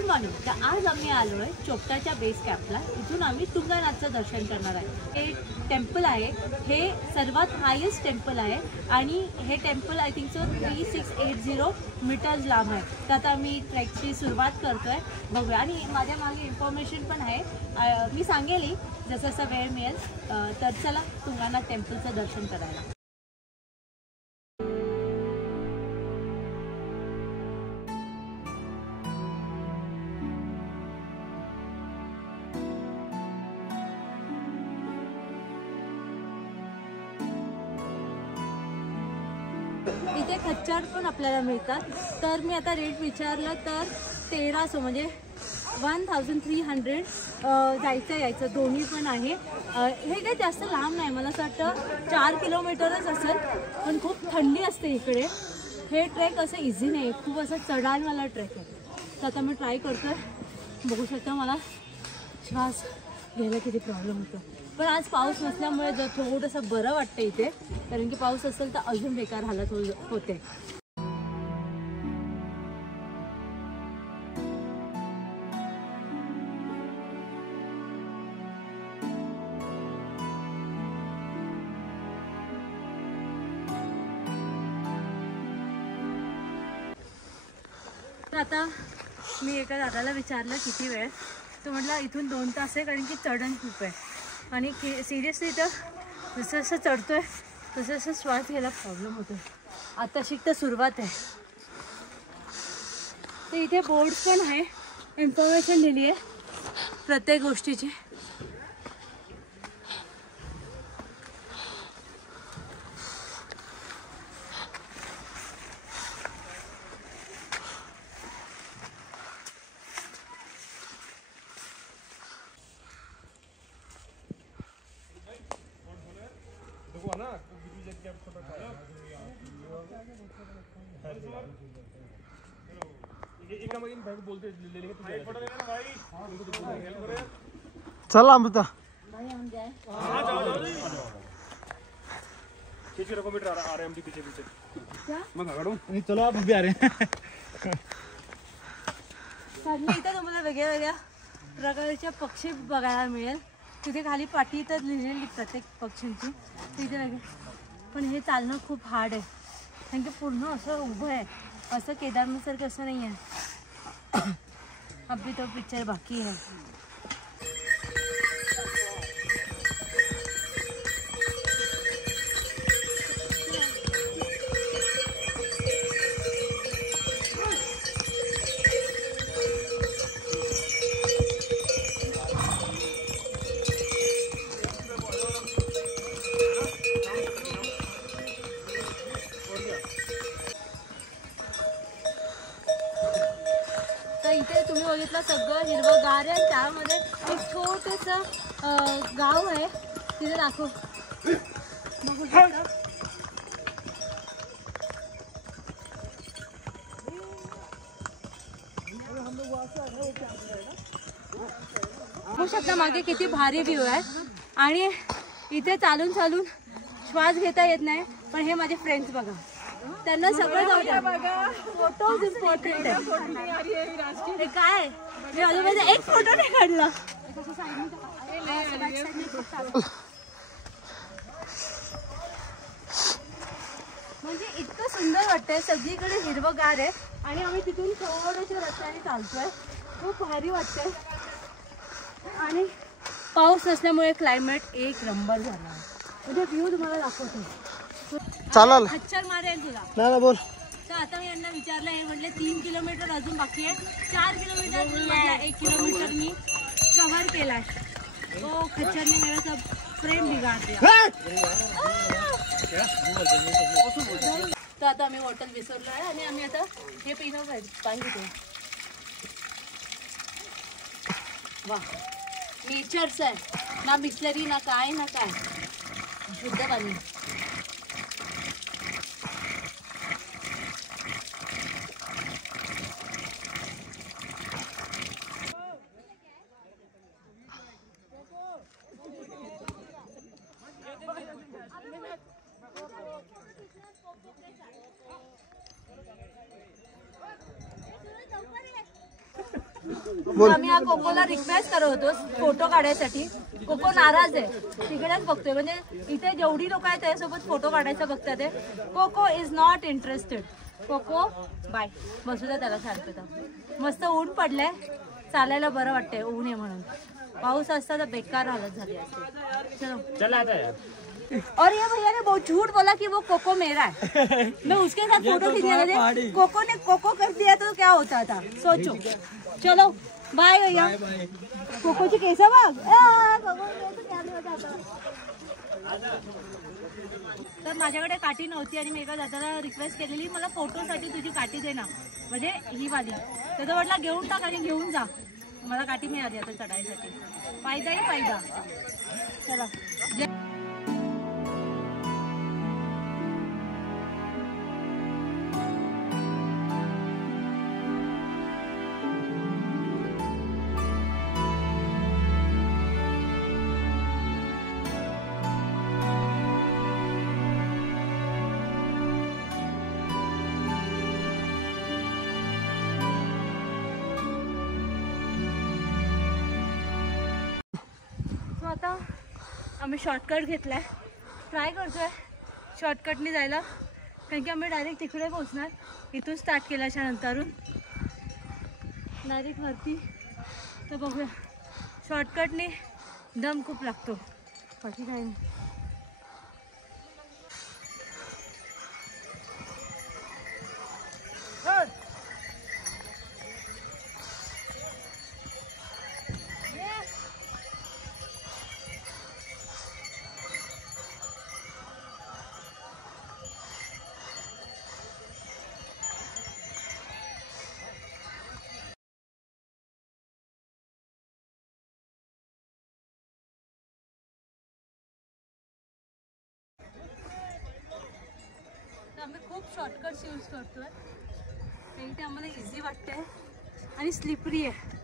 Good morning. तर आज आम्ही आलो आहे चोपटाच्या बेस कॅम्पला. इथून आम्ही तुंगनाथचं दर्शन करणार आहे. हे टेम्पल आहे, हे सर्वात हायेस्ट टेम्पल आहे आणि हे temple I think so 3680 metres लांब आहे. तर आता आम्ही ट्रेकची सुरुवात करतो आहे, बघूया. आणि माझ्या मागे इन्फॉर्मेशन पण आहे, मी सांगेल जसं जसं वेळ मिळेल. तर चला तुंगनाथ टेम्पलचं दर्शन करायला. इथे खच्चर पण आपल्याला मिळतात. तर मी आता रेट विचारलं तर 1300 म्हणजे 1300 जायचं यायचं दोन्ही पण आहे. हे काही जास्त लांब नाही, मला असं वाटतं 4 किलोमीटरच असेल. पण खूप थंडी असते इकडे. हे ट्रेक असं इझी नाही, खूप असं चढाणवाला ट्रेक आहे. तर आता मी ट्राय करतोय. बघू शकता मला श्वास घ्यायला किती प्रॉब्लेम होतो. पण आज पाऊस नसल्यामुळे जर थोडंसं बरं वाटतं इथे, कारण की पाऊस असेल तर अजून बेकार हालत होते. तर आता मी एका दादाला विचारलं किती वेळ. तो म्हटलं इथून 2 तास आहे, कारण की चढण खूप आहे. आणि सिरियसली तर जसं जसं चढतोय तसं जसं श्वास घ्यायला प्रॉब्लेम होतो. आता शिकता सुरुवात आहे. तर इथे बोर्ड पण आहे, इन्फॉर्मेशन दिली आहे प्रत्येक गोष्टीची. चला अमृता चलो आप भी आ रहे हैं. इथं तुम्हाला वेगळ्या वेगळ्या प्रकारच्या पक्षी बघायला मिळेल. तिथे खाली पाटी तर लिहिलेली प्रत्येक पक्ष्यांची तिथे वेगळे. पण हे चालणं खूप हार्ड आहे, कारण की पूर्ण असं उभं आहे. असं केदारनाथसारखं असं नाही आहे. अभी तो पिक्चर बाकी है. इथे तुम्ही बघितलं सगळं हिरवंगार आहे. त्यामध्ये एक छोटंसं गाव आहे, तिथे दाखव. बघू शकता बघू शकता मागे किती भारी व्ह्यू आहे. आणि इथे चालून चालून श्वास घेता येत नाही. पण हे माझे फ्रेंड्स बघा, त्यांना सगळं फोटोज इम्पॉर्टंट आहे. हे काय मी अजून एक फोटो नाही काढला. म्हणजे इतकं सुंदर वाटतंय, सगळीकडे हिरवगार आहे. आणि आम्ही तिथून थोड्याशा रस्त्याने चालतोय, खूप भारी वाटतंय. आणि पाऊस नसल्यामुळे क्लायमेट एक नंबर झाला. म्हणजे व्ह्यू तुम्हाला दाखवतो. चालेल, खच्चर मारेल तुला. नाही बोल. तर आता मी यांना विचारलं, हे म्हटले 3 किलोमीटर अजून बाकी आहे. 4 किलोमीटर 1 किलोमीटर मी कव्हर केलाय. तो खच्चरने मेरा सब फ्रेम बिगाड़ दिया. तर आता आम्ही बॉटल विसरलो आहे आणि आम्ही आता हे पिणं पाहिजे. वा, नेचरचं आहे, ना बिस्लरी ना काय ना काय, शुद्ध पाणी. आम्ही हा कोकोला रिक्वेस्ट करत होतो फोटो काढायसाठी. कोको नाराज आहे, तिकडेच बघतोय. म्हणजे इथे जेवढी लोक आहेत त्याच्यासोबत फोटो काढायचा बघतात. Coco is not interested. Coco bye. बसू द्या त्याला शांतता. मस्त ऊन पडलंय, चालायला बरं वाटतंय ऊन आहे म्हणून. पाऊस असता तर बेकार हालत झाली असते. चलो चला आता यार. और ये भैया ने बहुत झूठ बोला कि वो कोको मेरा है. मैं उसके साथ फोटो खींचने लगे, कोको ने कोको कर दिया तो क्या होता था सोचो. चलो बाय भैया. कोकोची केस बघ. तर माझ्याकडे काठी नव्हती आणि मी एका दादाला रिक्वेस्ट केलेली मला फोटोसाठी तुझी काठी दे ना, म्हणजे ही वाली. त्याचा म्हटला घेऊन टाक आणि घेऊन जा. मला काठी मिळाली आता चढायसाठी. फायदा ही फायदा. चला आता आम्ही शॉर्टकट घेतलाय. ट्राय करतोय शॉर्टकटने जायला, कारण की आम्ही डायरेक्ट तिकडे पोहोचणार. इथून स्टार्ट केल्याच्या नंतरून डायरेक्ट वरती. तर बघूया, शॉर्टकटने दम खूप लागतो. बाकी काही नाही. आम्ही खूप शॉर्टकट्स यूज करतोय. ते आम्हाला इझी वाटतंय आणि स्लिपरी आहे.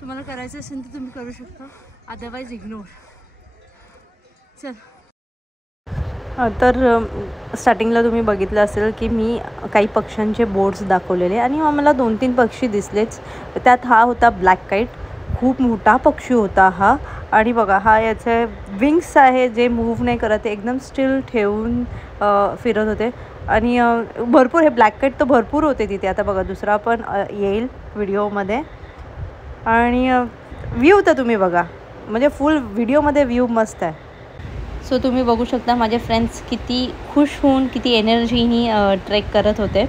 तुम्हाला करायचं असेल तर तुम्ही करू शकता, अदरवाईज इग्नोर. चल. तर स्टार्टिंगला तुम्ही बघितलं असेल की मी काही पक्ष्यांचे बोर्ड्स दाखवलेले आणि मला 2-3 पक्षी दिसलेच. त्यात हा होता ब्लॅक काईट. खूप मोठा पक्षी होता हा. आणि बघा हा याचे विंग्स आहे जे मूव्ह नाही करत, एकदम स्टिल ठेवून फिरत होते. आणि भरपूर हे ब्लॅक काईट तर भरपूर होते तिथे. आता बघा दुसरा पण येईल व्हिडिओमध्ये. आणि व्ह्यू तर तुम्ही बघा, म्हणजे फुल व्हिडिओमध्ये व्ह्यू मस्त आहे. सो तुम्ही बघू शकता माझे फ्रेंड्स किती खुश होऊन किती एनर्जीनी ट्रेक करत होते.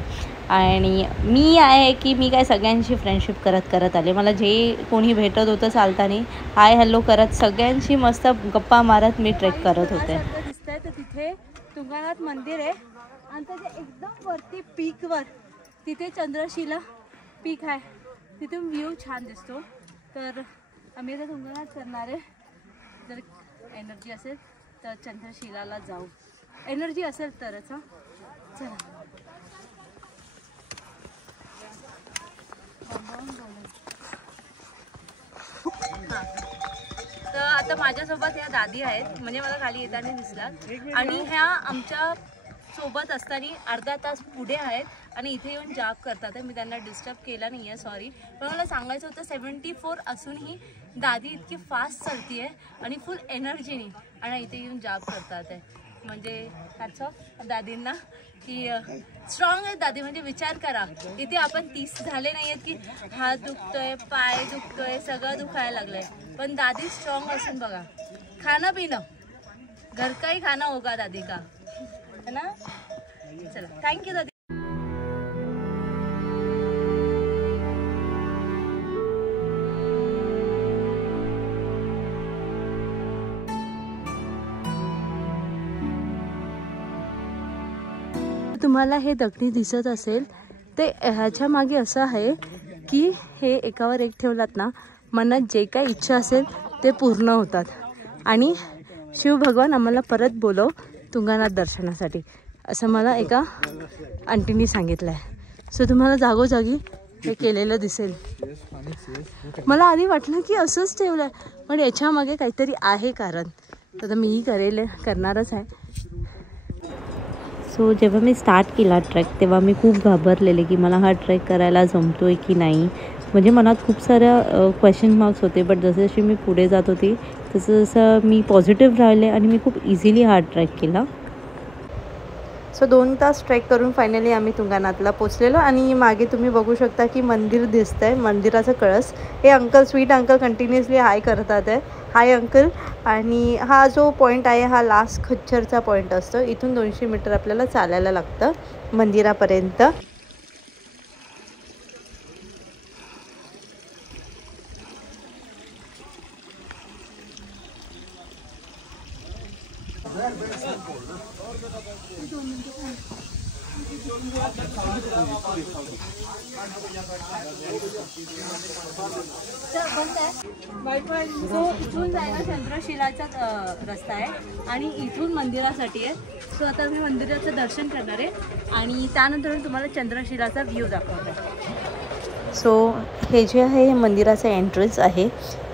आणि मी आहे की मी काय सगळ्यांशी फ्रेंडशिप करत आले. मला जे कोणी भेटत होतं चालताना हाय हॅलो करत सगळ्यांशी मस्त गप्पा मारत मी ट्रेक करत होते. दिसतंय तर तिथे तुंगनाथ मंदिर आहे आणि त्याच्या एकदम वरती पीकवर तिथे चंद्रशिला पीक आहे. तिथून व्ह्यू छान दिसतो. तर आम्ही आता तुंगनाथ करणार आहे. जर एनर्जी असेल तर चंद्रशिलाला जाऊ. एनर्जी असेल तरच. हां चला. तर आता माझ्यासोबत ह्या दादी आहेत, म्हणजे मला खाली येताना दिसतात. आणि ह्या आमच्या सोबत असताना अर्धा तास पुढे आहेत आणि इथे येऊन जॉब करतात. मी त्यांना डिस्टर्ब केला नाही आहे, सॉरी. पण मला सांगायचं होतं 74 असूनही दादी इतकी फास्ट चालती आहे आणि फुल एनर्जीनी आणि इथे येऊन जॉब करतात आहे. म्हणजे हॅट्स ऑफ दादींना की स्ट्रॉंग आहे दादी. म्हणजे विचार करा, इथे आपण 30 झाले नाही आहेत की हात दुखतोय, पाय दुखतोय, सगळं दुखायला लागलंय. पण दादी स्ट्रॉंग असून बघा. खाणं पिणं घर का ही खाना होगा दादी का, है ना. चला थँक्यू दादी. तुम्हाला हे दगडी दिसत असेल ते ह्याच्या मागे असं आहे की हे एकावर एक ठेवलात ना, मनात जे काही इच्छा असेल ते पूर्ण होतात. आणि शिव भगवान आम्हाला परत बोलव तुंगनाथ दर्शनासाठी, असं मला एका आंटींनी सांगितलं आहे. सो तुम्हाला जागोजागी हे केलेलं दिसेल. मला आधी वाटलं की असंच ठेवलं आहे, पण याच्यामागे काहीतरी आहे कारण. तर मीही करणारच आहे. सो जेव्हा मी स्टार्ट केला ट्रेक तेव्हा मी खूप घाबरलेले की मला हा ट्रेक करायला जमतोय की नाही. म्हणजे मनात खूप साऱ्या क्वेश्चन मार्क्स होते, बट जसे मी पुढे जात होती तसं जसं मी पॉझिटिव्ह राहिले आणि मी खूप इझिली हा ट्रॅक केला. सो 2 तास ट्रेक करून फायनली आम्ही तुंगानाथला पोचलेलो आणि मागे तुम्ही बघू शकता की मंदिर दिसतं आहे, मंदिराचं कळस. हे अंकल, स्वीट अंकल कंटिन्युअसली हाय करतात आहे. Hi uncle. आणि हा जो पॉईंट आहे हा लास्ट खच्चरचा पॉईंट असतो. इथून 200 मीटर आपल्याला चालायला लागतं मंदिरापर्यंत. सो इथून जायला चंद्रशिलाचा रस्ता आहे आणि इथून मंदिरासाठी आहे. सो आता मी मंदिराचं दर्शन करणार आहे आणि त्यानंतर तुम्हाला चंद्रशिलाचा व्ह्यू दाखवतो. सो हे जे आहे हे मंदिराचं एंट्रन्स आहे.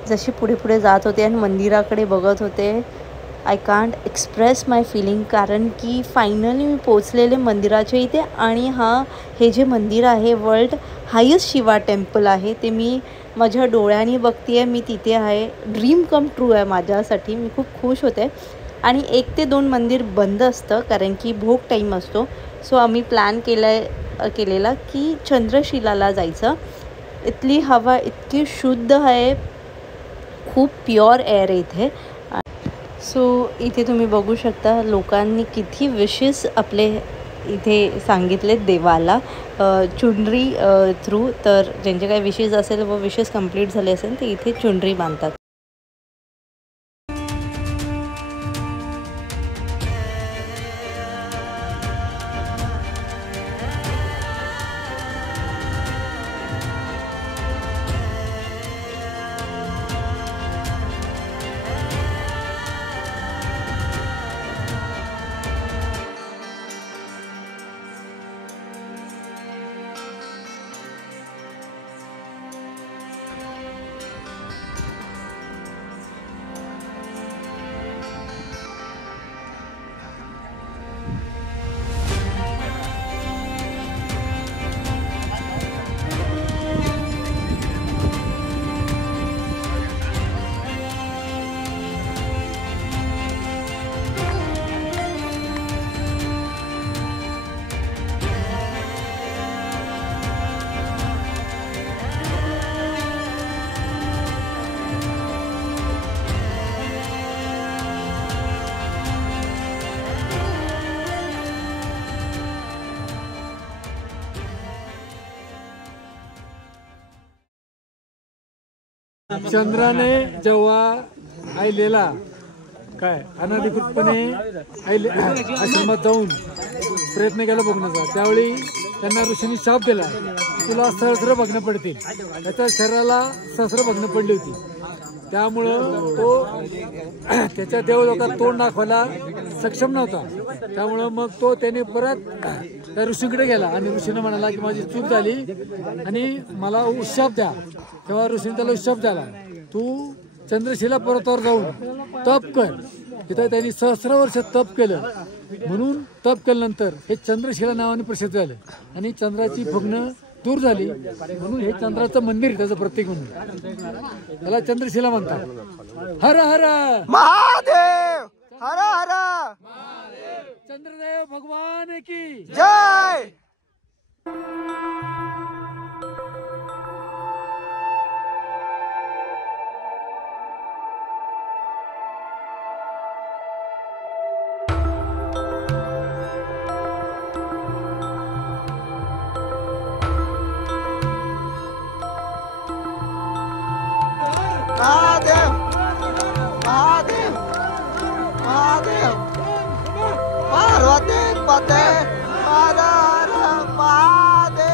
जशी पुढे पुढे जात होते आणि मंदिराकडे बघत होते, I can't express my feeling, कारण की फायनली मी पोचलेले मंदिराच्या इथे. आणि हे जे मंदिर आहे वर्ल्ड हायेस्ट शिवा टेम्पल आहे, ते मी माझ्या डोळ्यांनी बघते आहे. मी तिथे आहे. ड्रीम कम ट्रू आहे माझ्यासाठी. मी खूप खुश होते. आणि 1 ते 2 मंदिर बंद असतं कारण की भोग टाईम असतो. सो आम्ही प्लॅन केलेला की चंद्रशिलाला जायचं. इथली हवा इतकी शुद्ध आहे, खूप प्युअर एअर आहे इथे. सो इथे तुम्ही बघू शकता लोकांनी किती विशेस आपले इथे सांगितले देवाला चुनरी थ्रू. तर ज्यांचे काही विशेस असेल व विशेस कंप्लीट झाले असेल ते इथे चुनरी बांधतात. चंद्राने जेव्हा आईलेला काय अनधिकृतपणे आश्रमात जाऊन प्रयत्न केला बघण्याचा, त्यावेळी त्यांना ऋषींनी शाप दिला, तुला सहस्र भग्न पडतील. त्याच्या शरीराला सहस्र भग्न पडली होती. त्यामुळं तो त्याच्या देवलोकात तोंड दाखवायला सक्षम नव्हता. त्यामुळं मग तो त्याने परत त्या ऋषीकडे गेला आणि ऋषीने म्हणाला की माझी चूक झाली आणि मला उशाप द्या. तेव्हा ऋषीने त्याला उशाप द्याला, तू चंद्रशिला पर्वतावर जाऊन तप कर. तिथं त्यांनी सहस्र वर्ष तप केलं. म्हणून तप केल्यानंतर हे चंद्रशिला नावाने प्रसिद्ध झालं आणि चंद्राची भग्न दूर झाली. म्हणून हे चंद्राचं मंदिर त्याचं प्रतीक म्हणून त्याला चंद्रशिला म्हणतात. हर हर महादेव, हर हर महादेव, चंद्रदेव भगवान की जय. महादेव, महादेव, महादेव, पार्वती पते, हर हर महादेव.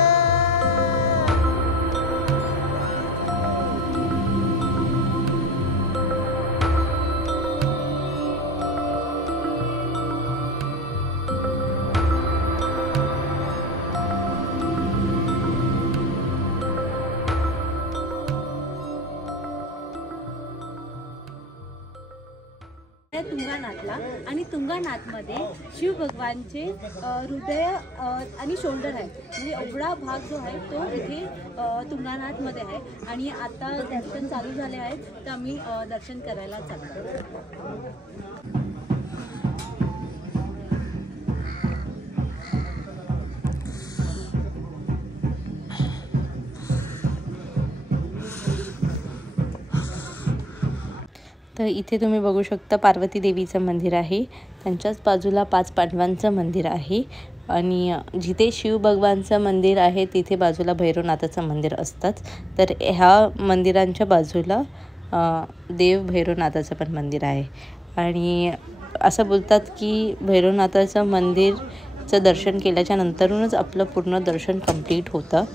तुंगानाथला आणि तुंगानाथमध्ये शिव भगवानचे हृदय आणि शोल्डर आहे, म्हणजे एवढा भाग जो आहे तो इथे तुंगानाथमध्ये आहे. आणि आता दर्शन चालू झाले आहे तर आम्ही दर्शन करायला चाललो. तर इथे तुम्ही बघू शकता पार्वती देवीचं मंदिर आहे, त्यांच्याच बाजूला 5 पांडवांचं मंदिर आहे आणि जिथे शिव भगवानचं मंदिर आहे तिथे बाजूला भैरवनाथाचं मंदिर असतंच. तर ह्या मंदिरांच्या बाजूला देव भैरवनाथाचं पण मंदिर आहे. आणि असं बोलतात की भैरवनाथाचं मंदिरचं दर्शन केल्याच्या नंतरूनच आपलं पूर्ण दर्शन कंप्लीट होतं.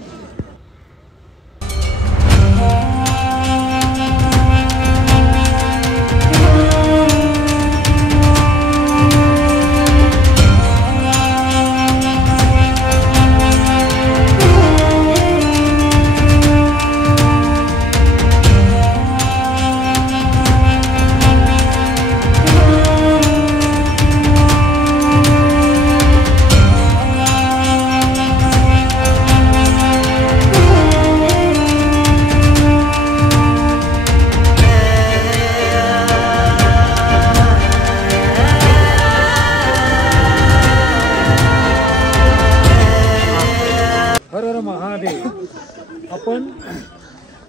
आपण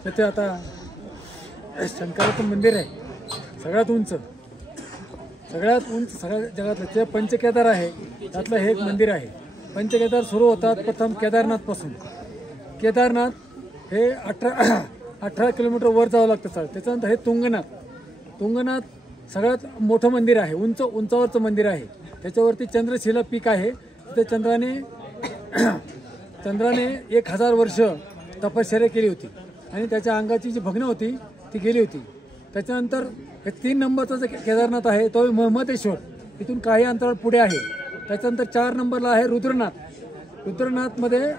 तिथे आता शंकराचं मंदिर आहे, सगळ्यात उंच सगळ्या जगातलं ते पंचकेदार आहे, त्यातलं हे एक मंदिर आहे. पंचकेदार सुरू होतात प्रथम केदारनाथपासून. केदारनाथ हे 18 किलोमीटर वर जावं लागतं सर. त्याच्यानंतर हे तुंगनाथ सगळ्यात मोठं मंदिर आहे, उंचावरचं मंदिर आहे. त्याच्यावरती चंद्रशिला पीक आहे. तिथे चंद्राने 1000 वर्ष तपश्चर्या केली होती आणि त्याच्या अंगाची जी भग्न होती ती गेली होती. त्याच्यानंतर हे 3 नंबरचा जो केदारनाथ आहे तो महमदेश्वर, इथून काही अंतरावर पुढे आहे. त्याच्यानंतर 4 नंबरला आहे रुद्रनाथमध्ये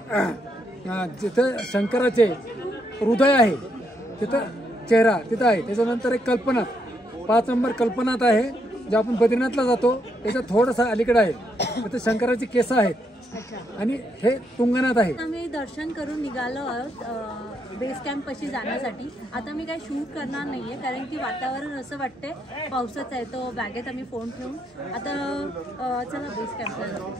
जिथं शंकराचे हृदय आहे तिथं चेहरा तिथं आहे. त्याच्यानंतर एक कल्पनाथ 5 नंबर कल्पनाथ आहे, जे आपण बद्रीनाथला जातो त्याच्या थोडंसं अलीकडे आहे. तिथं शंकराची केस आहेत. आणि हे तुंगनाथ आहे. आम्ही दर्शन करून निघालो आहोत बेस कॅम्प पाशी जाण्यासाठी. आता मी काही शूट करणार नाहीये कारण की वातावरण असं वाटतंय पावसाचं आहे. तो बॅगेत आम्ही फोन ठेवून आता चला बेस कॅम्पला जाऊ.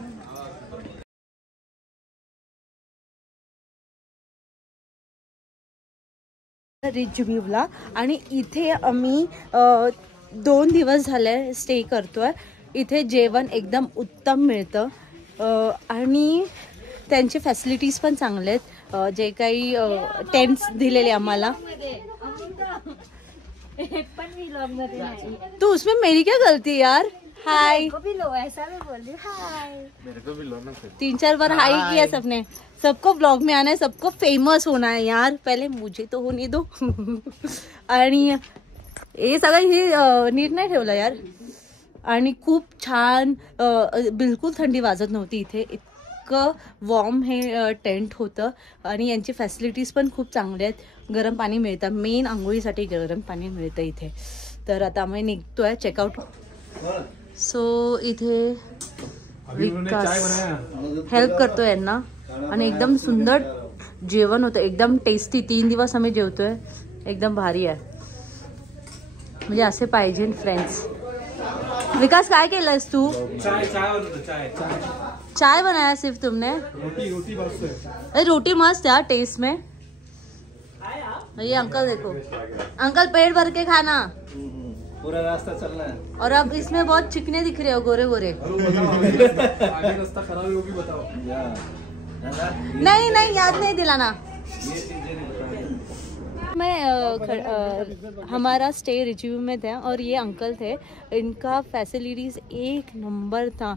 रिच व्ह्यूला आणि इथे आम्ही 2 दिवस झाले स्टे करतोय. इथे जेवण एकदम उत्तम मिळतं आणि त्यांचे फॅसिलिटीज पण चांगले आहेत. जे काही टेंट्स दिलेले आम्हाला. तू उसमें मेरी क्या गलती यार. हाय 3-4 बार हाई किया सबने. सबको ब्लॉग में आना है, सबको फेमस होना है यार. पहले मुझे तो होने दो. आणि हे सगळं हे नीट नाही ठेवलं यार. आणि खूप छान, बिलकुल थंडी वाजत नव्हती इथे. इतकं वॉर्म हे टेंट होतं आणि यांची फॅसिलिटीज पण खूप चांगल्या आहेत. गरम पाणी मिळतं, मेन आंघोळीसाठी गरम पाणी मिळतं इथे. तर आता आम्ही निघतोय चेकआउट. सो इथे विकास हेल्प करतोय यांना आणि एकदम सुंदर जेवण होतं, एकदम टेस्टी. 3 दिवस आम्ही जेवतोय, एकदम भारी आहे. म्हणजे असे पाहिजे फ्रेंड्स. विकास काय केलंस तू? चाय बनाया सिर्फ तुमने? रोटी मस्त है टेस्ट में. ये अंकल देखो, अंकल पेट भर के खाना, पूरा रास्ता चलना है. और अब इसमें बहुत चिकने दिख रहे हो, गोरे गोरे. आगे रास्ता खराब है वो भी बताओ. नहीं याद नहीं दिलाना. मैं हमारा स्टे रिव्यू में था और ये अंकल थे. इनका फैसिलिटीज़ एक नंबर था.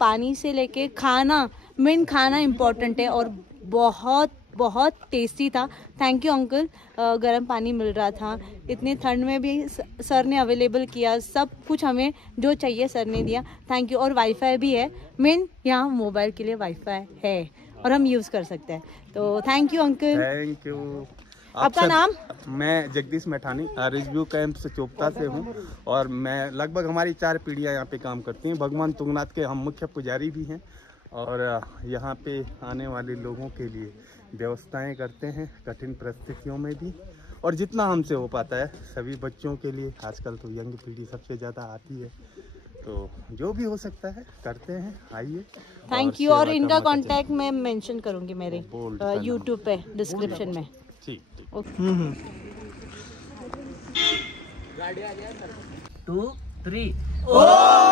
पानी से लेके खाना, मेन खाना इम्पोर्टेंट है और बहुत टेस्टी था. Thank you uncle. गर्म पानी मिल रहा था, इतनी ठंड में भी सर ने अवेलेबल किया. सब कुछ हमें जो चाहिए सर ने दिया. Thank you. और वाईफाई भी है. मेन यहाँ मोबाइल के लिए वाईफाई है और हम यूज़ कर सकते हैं. तो thank you uncle. Thank you. आपका नाम? मैं जगदीश मैठानी रिजव्यू कैंप से चोपता से हूँ और मैं लगभग हमारी 4 पीढ़ियाँ यहाँ पे काम करती हैं। भगवान तुंगनाथ के हम मुख्य पुजारी भी हैं और यहाँ पे आने वाले लोगों के लिए व्यवस्थाएं करते हैं कठिन परिस्थितियों में भी, और जितना हमसे हो पाता है सभी बच्चों के लिए। आजकल तो यंग पीढ़ी सबसे ज़्यादा आती है, तो जो भी हो सकता है करते हैं, आइए। Thank you. और इनका कांटेक्ट मैं मेंशन करूंगी मेरे यूट्यूब पे डिस्क्रिप्शन में। ठीक। 2, 3 ओम